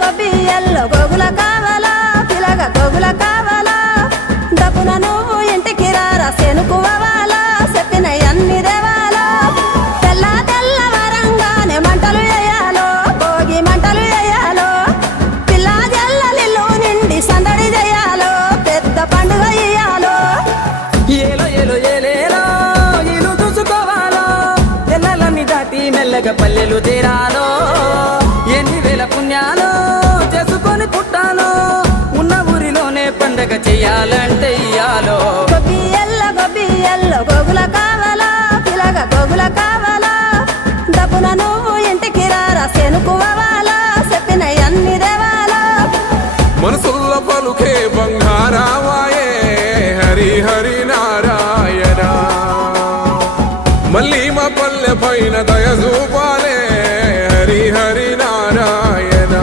గొబ్బియల్లో గోగుల కావాలా పిలగ గోగుల కావాలా డబ్బున నువ్వు ఇంటికి రారా సెనుకువాలా చెప్పిన అన్ని దేవాలా తెల్లవారంగానే మంటలు వేయాలో భోగి మంటలు వేయాలో పిల్ల జల్లలిల్లు నిండి సందడి చేయాలో పెద్ద పండుగ ఇయ్యాలో ఏలో ఏలో ఏలేలో ఇల్లు చూసుకోవాలో తెల్లలన్నీ దాటి మెల్లగా పల్లెలు తీరాలో ఎన్ని వేల పుణ్యాలో చేసుకొని పుట్టాలో ఉన్న ఊరిలోనే పండగ చెయ్యాలంటే ఇయ్యాలో గొబ్బియల్లో గోగుల కావాలా పిలగ గోగుల కావాలా డబ్బున నువ్వు ఇంటికి రారా సెనుకువాలా